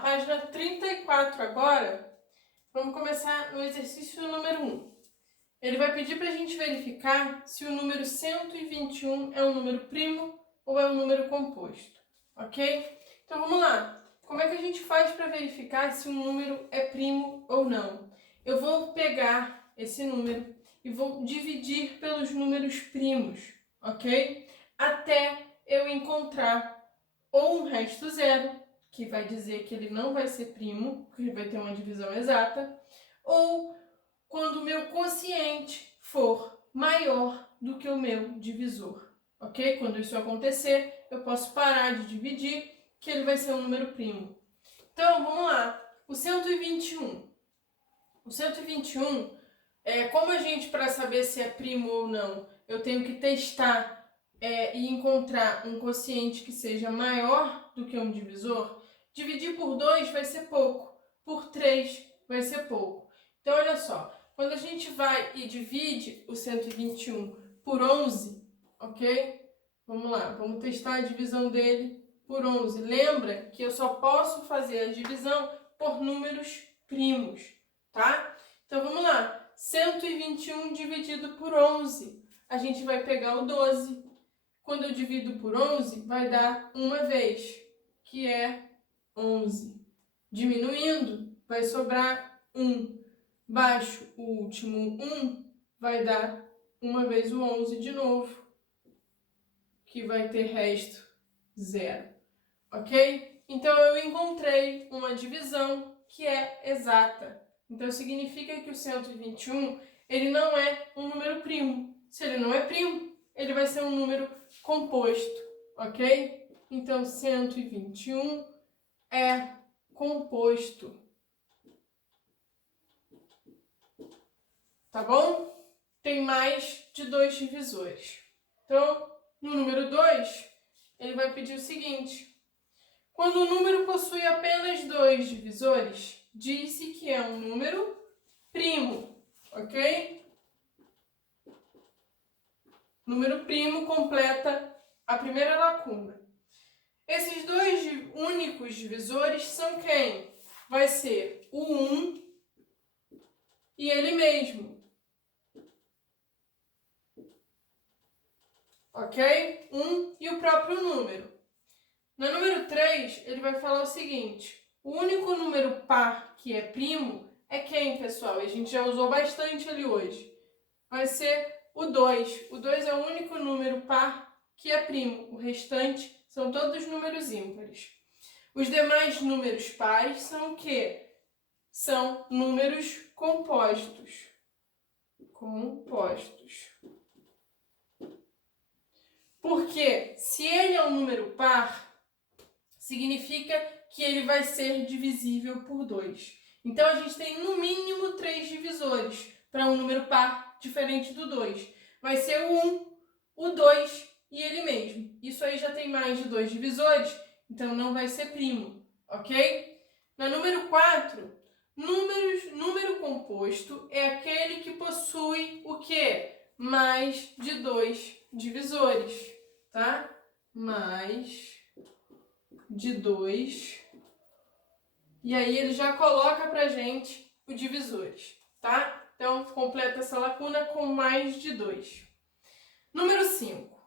página 34 agora. Vamos começar no exercício número 1. Ele vai pedir para a gente verificar se o número 121 é um número primo ou é um número composto, ok? Então vamos lá. Como é que a gente faz para verificar se um número é primo ou não? Eu vou pegar esse número e vou dividir pelos números primos, ok? Até eu encontrar ou um resto zero, que vai dizer que ele não vai ser primo, porque ele vai ter uma divisão exata, ou quando o meu quociente for maior do que o meu divisor, ok? Quando isso acontecer, eu posso parar de dividir, que ele vai ser um número primo. Então, vamos lá. O 121. O 121, como a gente, para saber se é primo ou não, eu tenho que testar e encontrar um quociente que seja maior do que um divisor, dividir por 2 vai ser pouco, por 3 vai ser pouco. Então, olha só, quando a gente vai e divide o 121 por 11, ok? Vamos lá, vamos testar a divisão dele por 11. Lembra que eu só posso fazer a divisão por números primos, tá? Então, vamos lá, 121 dividido por 11, a gente vai pegar o 12. Quando eu divido por 11, vai dar uma vez, que é 11. Diminuindo, vai sobrar 1. Baixo o último 1, vai dar uma vez o 11 de novo, que vai ter resto 0. Ok? Então, eu encontrei uma divisão que é exata. Então, significa que o 121, ele não é um número primo. Se ele não é primo, ele vai ser um número composto, ok? Então, 121 é composto. Tá bom? Tem mais de 2 divisores. Então, no número 2, ele vai pedir o seguinte: quando o número possui apenas 2 divisores, diz-se que é um número primo, ok? Número primo completa a primeira lacuna. Esses dois únicos divisores são quem? Vai ser o 1 e ele mesmo. Ok? 1 e o próprio número. No número 3, ele vai falar o seguinte: o único número par que é primo é quem, pessoal? E a gente já usou bastante ali hoje. Vai ser o 2. O 2 é o único número par que é primo. O restante são todos números ímpares. Os demais números pares são o quê? São números compostos. Compostos. Porque se ele é um número par, significa que ele vai ser divisível por 2. Então, a gente tem no mínimo 3 divisores para um número par diferente do 2. Vai ser o 1, o 2 e ele mesmo. Isso aí já tem mais de 2 divisores, então não vai ser primo, ok? No número 4, número composto é aquele que possui o quê? Mais de 2 divisores, tá? Mais de 2. E aí ele já coloca pra gente os divisores, tá? Então, completa essa lacuna com mais de 2. Número 5.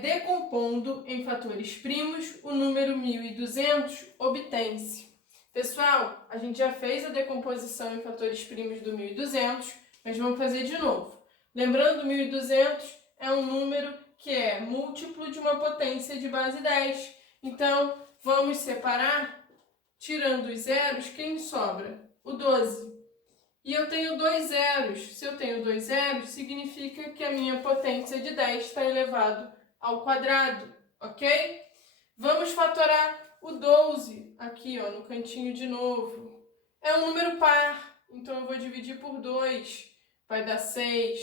Decompondo em fatores primos, o número 1200 obtém-se. Pessoal, a gente já fez a decomposição em fatores primos do 1200, mas vamos fazer de novo. Lembrando, 1200 é um número que é múltiplo de uma potência de base 10. Então, vamos separar, tirando os zeros, quem sobra? O 12. E eu tenho 2 zeros. Se eu tenho 2 zeros, significa que a minha potência de 10 está elevado ao quadrado, ok? Vamos fatorar o 12, aqui ó, no cantinho de novo. É um número par, então eu vou dividir por 2, vai dar 6.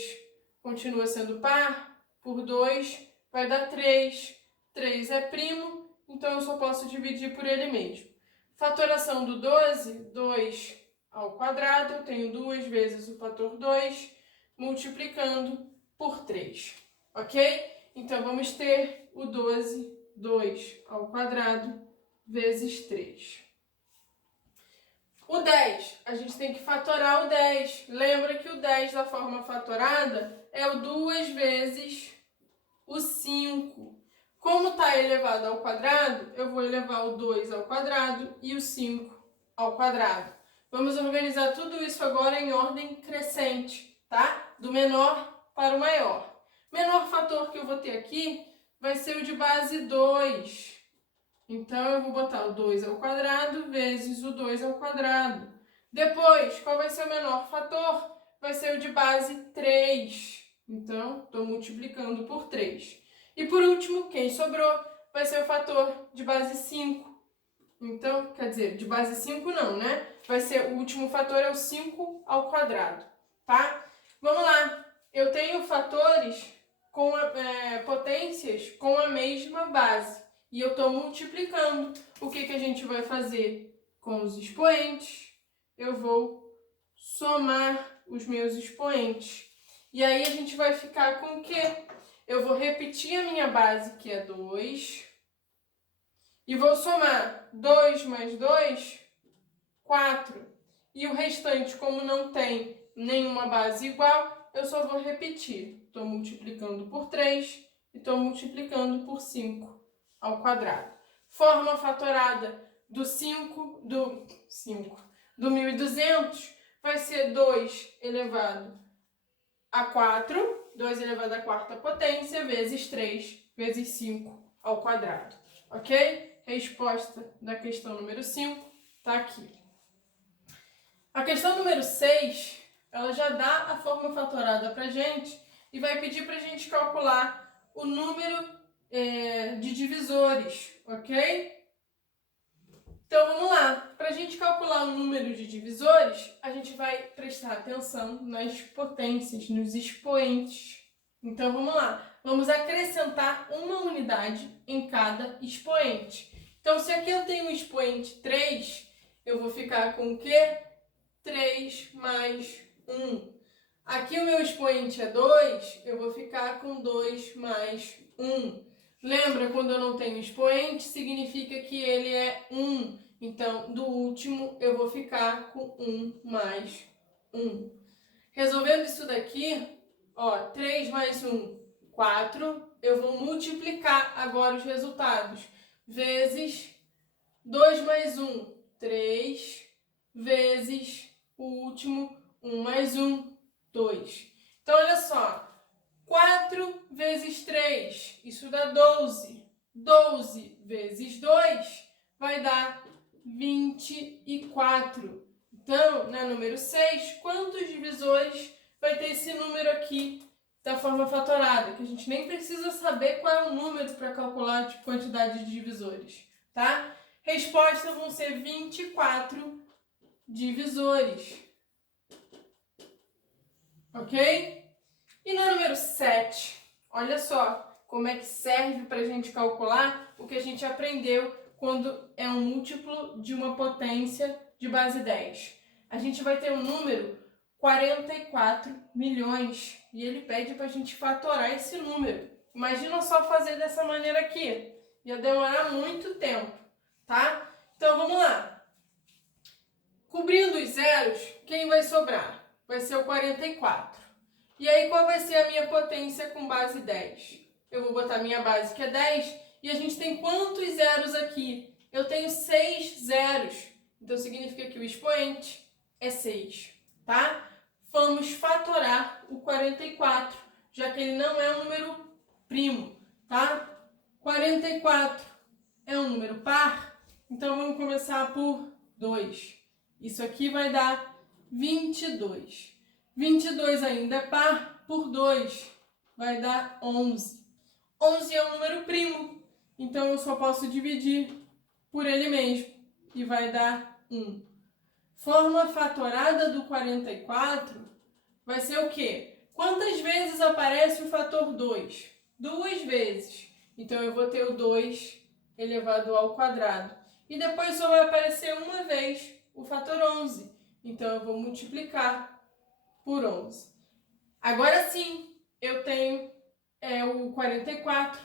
Continua sendo par, por 2 vai dar 3. 3 é primo, então eu só posso dividir por ele mesmo. Fatoração do 12, 2 ao quadrado, eu tenho 2 vezes o fator 2, multiplicando por 3, ok? Então, vamos ter o 12, 2 ao quadrado, vezes 3. O 10, a gente tem que fatorar o 10. Lembra que o 10 da forma fatorada é o 2 vezes o 5. Como está elevado ao quadrado, eu vou elevar o 2 ao quadrado e o 5 ao quadrado. Vamos organizar tudo isso agora em ordem crescente, tá? Do menor para o maior. O menor fator que eu vou ter aqui vai ser o de base 2. Então, eu vou botar o 2 ao quadrado vezes o 2 ao quadrado. Depois, qual vai ser o menor fator? Vai ser o de base 3. Então, estou multiplicando por 3. E por último, quem sobrou vai ser o fator de base 5. Então, quer dizer, de base 5 não, né? Vai ser, o último fator é o 5 ao quadrado, tá? Vamos lá. Eu tenho fatores com potências com a mesma base. E eu estou multiplicando. O que a gente vai fazer com os expoentes? Eu vou somar os meus expoentes. E aí a gente vai ficar com o quê? Eu vou repetir a minha base, que é 2. E vou somar 2 mais 2, 4. E o restante, como não tem nenhuma base igual, eu só vou repetir. Estou multiplicando por 3 e estou multiplicando por 5 ao quadrado. Forma fatorada do 1.200 vai ser 2 elevado a 4, 2 elevado à quarta potência, vezes 3, vezes 5 ao quadrado. Ok? Resposta da questão número 5 está aqui. A questão número 6, ela já dá a forma fatorada para a gente e vai pedir para a gente calcular o número de divisores, ok? Então, vamos lá. Para a gente calcular o número de divisores, a gente vai prestar atenção nas potências, nos expoentes. Então, vamos lá. Vamos acrescentar uma unidade em cada expoente. Então, se aqui eu tenho o expoente 3, eu vou ficar com o quê? 3 mais 1. Aqui o meu expoente é 2, eu vou ficar com 2 mais 1. Lembra, quando eu não tenho expoente, significa que ele é 1. Então, do último, eu vou ficar com 1 mais 1. Resolvendo isso daqui, ó, 3 mais 1, 4. Eu vou multiplicar agora os resultados. Vezes 2 mais 1, 3. Vezes o último, 1 mais 1, 2. Então, olha só. 4 vezes 3, isso dá 12. 12 vezes 2 vai dar 24. Então, na número 6, quantos divisores vai ter esse número aqui da forma fatorada? Que a gente nem precisa saber qual é o número para calcular a quantidade de divisores, tá? Resposta vão ser 24 divisores. Ok? E na número 7, olha só como é que serve para a gente calcular o que a gente aprendeu quando é um múltiplo de uma potência de base 10. A gente vai ter um número 44 milhões e ele pede para a gente fatorar esse número. Imagina só fazer dessa maneira aqui, ia demorar muito tempo, tá? Então vamos lá. Cobrindo os zeros, quem vai sobrar? Vai ser o 44. E aí, qual vai ser a minha potência com base 10? Eu vou botar minha base, que é 10, e a gente tem quantos zeros aqui? Eu tenho 6 zeros. Então, significa que o expoente é 6, tá? Vamos fatorar o 44, já que ele não é um número primo, tá? 44 é um número par, então vamos começar por 2. Isso aqui vai dar 22. 22 ainda é par, por 2 vai dar 11. 11 é um número primo, então eu só posso dividir por ele mesmo e vai dar 1. Forma fatorada do 44 vai ser o quê? Quantas vezes aparece o fator 2? 2 vezes. Então eu vou ter o 2 elevado ao quadrado. E depois só vai aparecer uma vez o fator 11. Então eu vou multiplicar por 11. Agora sim, eu tenho o 44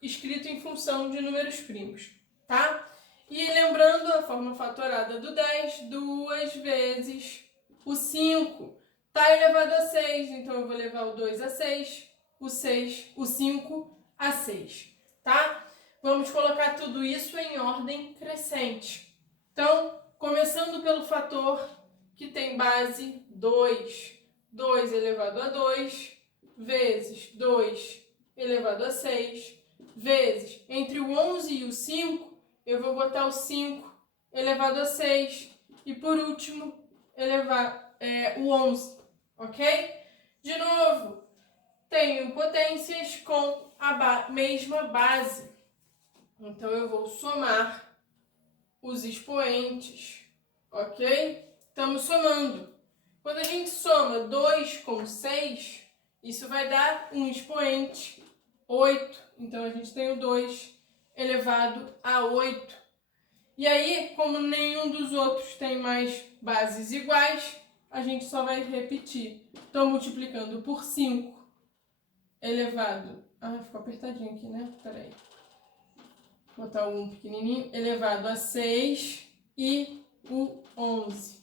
escrito em função de números primos, tá? E lembrando a forma fatorada do 10, 2 vezes o 5. Tá elevado a 6, então eu vou levar o 2 a 6, o 5 a 6, tá? Vamos colocar tudo isso em ordem crescente. Então, começando pelo fator que tem base 2. 2 elevado a 2, vezes 2 elevado a 6, vezes, entre o 11 e o 5, eu vou botar o 5 elevado a 6, e por último, o 11, ok? De novo, tenho potências com a mesma base. Então, eu vou somar os expoentes, ok? Estamos somando. Quando a gente soma 2 com 6, isso vai dar um expoente, 8. Então, a gente tem o 2 elevado a 8. E aí, como nenhum dos outros tem mais bases iguais, a gente só vai repetir. Estou multiplicando por 5 elevado... ficou apertadinho aqui, né? Peraí. Vou botar o 1 pequenininho. Elevado a 6 e o 11.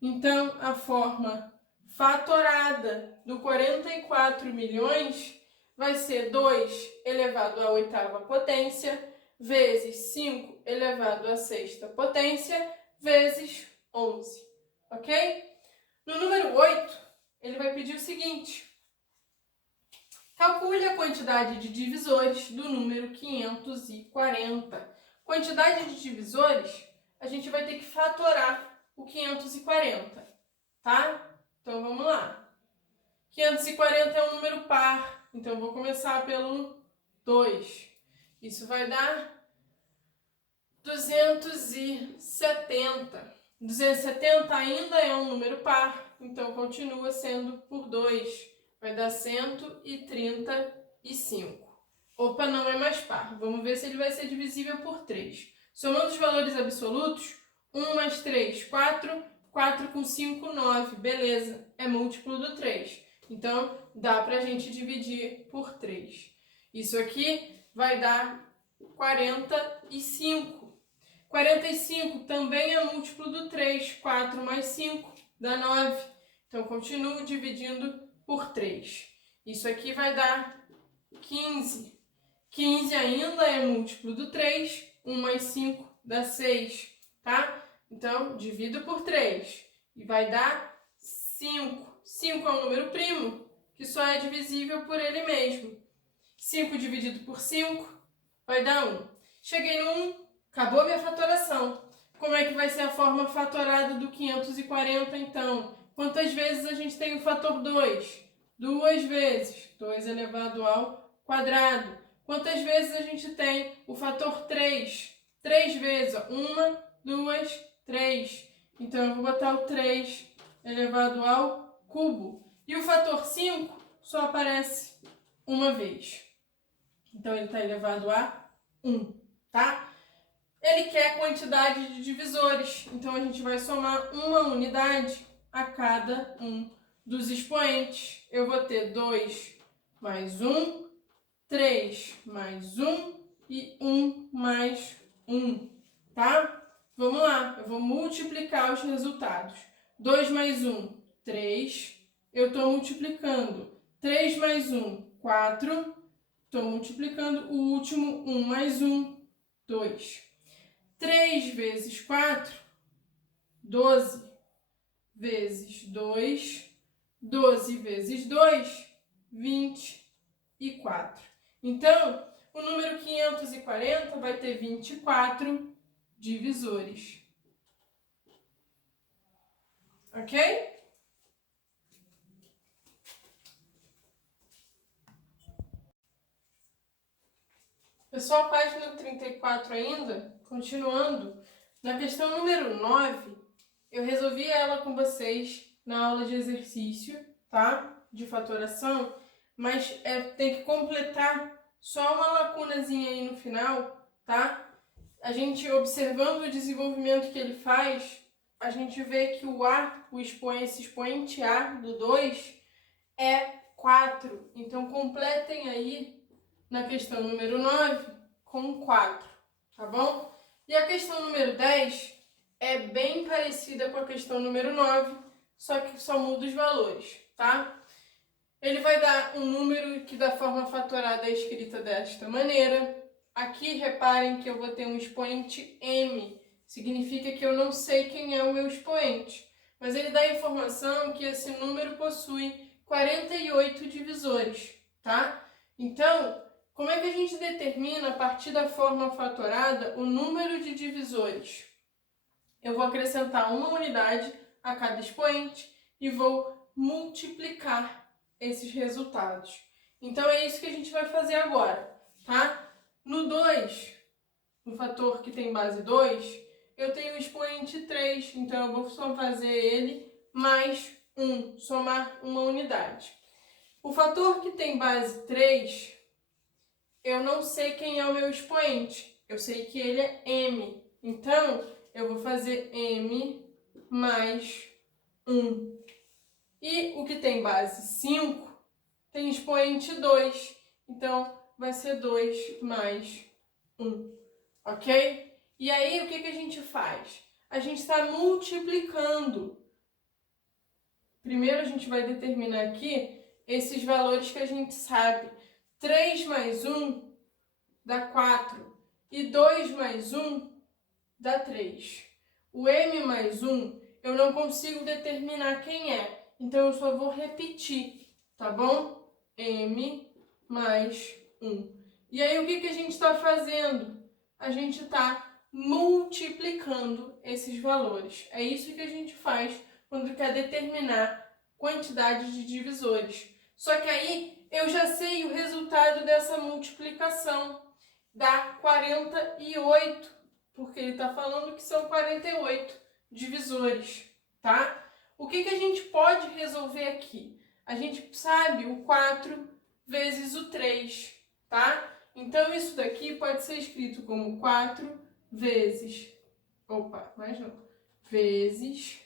Então, a forma fatorada do 44 milhões vai ser 2 elevado à oitava potência vezes 5 elevado à sexta potência vezes 11, ok? No número 8, ele vai pedir o seguinte: calcule a quantidade de divisores do número 540. Quantidade de divisores, a gente vai ter que fatorar o 540, tá? Então, vamos lá. 540 é um número par, então eu vou começar pelo 2. Isso vai dar 270. 270 ainda é um número par, então continua sendo por 2. Vai dar 135. Opa, não é mais par. Vamos ver se ele vai ser divisível por 3. Somando os valores absolutos, 1 mais 3, 4. 4 com 5, 9. Beleza, é múltiplo do 3. Então, dá para a gente dividir por 3. Isso aqui vai dar 45. 45 também é múltiplo do 3. 4 mais 5 dá 9. Então, continuo dividindo por 3. Isso aqui vai dar 15. 15 ainda é múltiplo do 3. 1 mais 5 dá 6, tá? Então, divido por 3 e vai dar 5. 5 é um número primo, que só é divisível por ele mesmo. 5 dividido por 5 vai dar 1. Cheguei no 1, acabou minha fatoração. Como é que vai ser a forma fatorada do 540, então? Quantas vezes a gente tem o fator 2? 2 vezes. 2 elevado ao quadrado. Quantas vezes a gente tem o fator 3? 3 vezes. 1, 2, 3. Então, eu vou botar o 3 elevado ao cubo. E o fator 5 só aparece uma vez. Então, ele está elevado a 1, tá? Ele quer a quantidade de divisores. Então, a gente vai somar uma unidade a cada um dos expoentes. Eu vou ter 2 mais 1, 3 mais 1 e 1 mais 1, tá? Vamos lá, eu vou multiplicar os resultados. 2 mais 1, 3. Eu estou multiplicando. 3 mais 1, 4. Estou multiplicando o último 1 mais 1, 2. 3 vezes 4, 12. Vezes 2, 12 vezes 2, 24. Então, o número 540 vai ter 24 divisores. Ok? Pessoal, página 34 ainda, continuando. Na questão número 9, eu resolvi ela com vocês na aula de exercício, tá? De fatoração, mas tem que completar só uma lacunazinha aí no final, tá? A gente, observando o desenvolvimento que ele faz, a gente vê que o A, esse expoente A do 2, é 4. Então, completem aí na questão número 9 com 4, tá bom? E a questão número 10 é bem parecida com a questão número 9, só que só muda os valores, tá? Ele vai dar um número que da forma fatorada é escrita desta maneira. Aqui, reparem que eu vou ter um expoente m, significa que eu não sei quem é o meu expoente, mas ele dá a informação que esse número possui 48 divisores, tá? Então, como é que a gente determina, a partir da forma fatorada, o número de divisores? Eu vou acrescentar uma unidade a cada expoente e vou multiplicar esses resultados. Então, é isso que a gente vai fazer agora, tá? No 2, no fator que tem base 2, eu tenho o expoente 3, então eu vou só fazer ele mais 1, somar uma unidade. O fator que tem base 3, eu não sei quem é o meu expoente, eu sei que ele é m, então eu vou fazer m mais 1. E o que tem base 5 tem expoente 2, então vai ser 2 mais 1, ok? E aí, o que a gente faz? A gente está multiplicando. Primeiro, a gente vai determinar aqui esses valores que a gente sabe. 3 mais 1 dá 4 e 2 mais 1 dá 3. O m mais 1 eu não consigo determinar quem é, então eu só vou repetir, tá bom? M mais 1. E aí, o que a gente está fazendo? A gente está multiplicando esses valores. É isso que a gente faz quando quer determinar quantidade de divisores. Só que aí eu já sei o resultado dessa multiplicação. Dá 48, porque ele está falando que são 48 divisores, tá? O que a gente pode resolver aqui? A gente sabe o 4 vezes o 3, tá? Então, isso daqui pode ser escrito como 4 vezes, vezes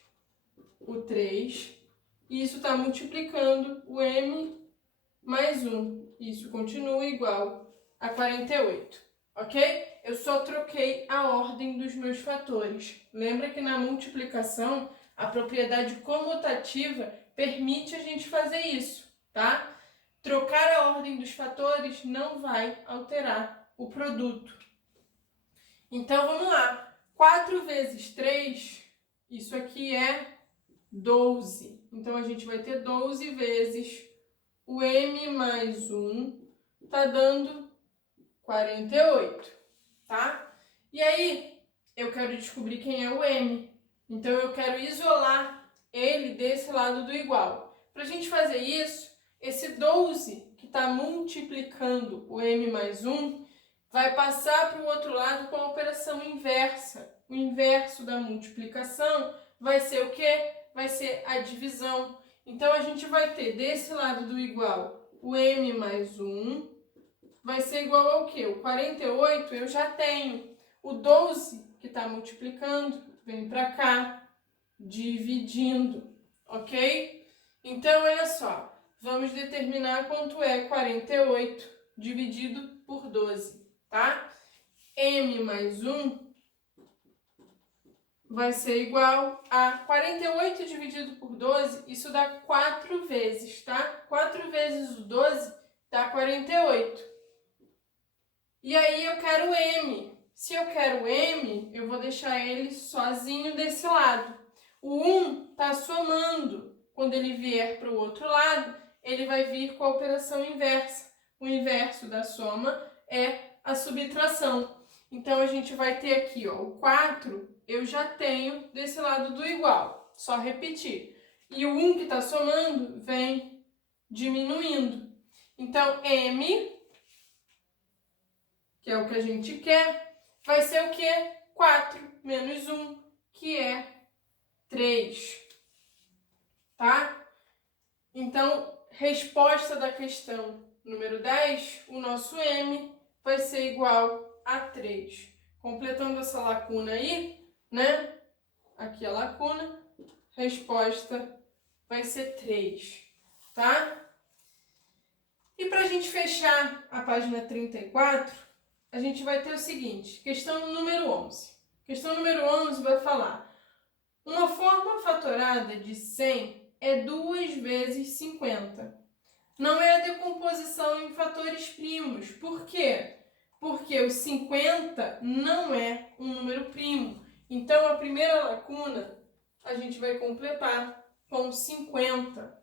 o 3, e isso está multiplicando o m mais 1. Isso continua igual a 48, ok? Eu só troquei a ordem dos meus fatores. Lembra que na multiplicação, a propriedade comutativa permite a gente fazer isso, tá? Trocar a ordem dos fatores não vai alterar o produto. Então, vamos lá. 4 vezes 3, isso aqui é 12. Então, a gente vai ter 12 vezes o m mais 1, tá dando 48, tá? E aí, eu quero descobrir quem é o m. Então, eu quero isolar ele desse lado do igual. Para a gente fazer isso, esse 12 que está multiplicando o m mais 1 vai passar para o outro lado com a operação inversa. O inverso da multiplicação vai ser o quê? Vai ser a divisão. Então, a gente vai ter desse lado do igual o m mais 1 vai ser igual ao quê? O 48 eu já tenho. O 12 que está multiplicando vem para cá, dividindo, ok? Então, olha só, vamos determinar quanto é 48 dividido por 12, tá? M mais 1 vai ser igual a 48 dividido por 12, isso dá 4 vezes, tá? 4 vezes o 12 dá 48. E aí eu quero M. Se eu quero M, eu vou deixar ele sozinho desse lado. O 1 está somando. Quando ele vier para o outro lado, ele vai vir com a operação inversa. O inverso da soma é a subtração. Então, a gente vai ter aqui, ó, o 4 eu já tenho desse lado do igual. Só repetir. E o 1 que está somando vem diminuindo. Então, M, que é o que a gente quer, vai ser o quê? 4 menos 1, que é 3. Tá? Então, resposta da questão número 10, o nosso M vai ser igual a 3. Completando essa lacuna aí, né? Aqui a lacuna, resposta vai ser 3, tá? E para a gente fechar a página 34, a gente vai ter o seguinte, questão número 11. Questão número 11 vai falar: uma forma fatorada de 100 é 2 vezes 50. Não é a decomposição em fatores primos. Por quê? Porque o 50 não é um número primo. Então, a primeira lacuna a gente vai completar com 50.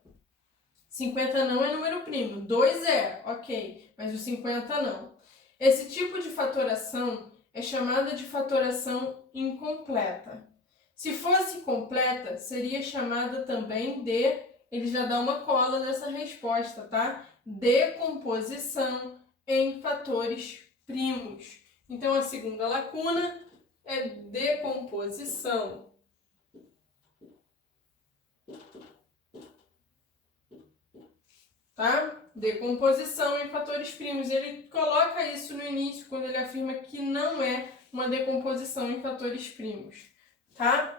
50 não é número primo. 2 é, ok, mas o 50 não. Esse tipo de fatoração é chamada de fatoração incompleta. Se fosse completa, seria chamada também de, ele já dá uma cola nessa resposta, tá? Decomposição em fatores primos. Então, a segunda lacuna é decomposição. Tá? Decomposição em fatores primos. Ele coloca isso no início, quando ele afirma que não é uma decomposição em fatores primos, tá?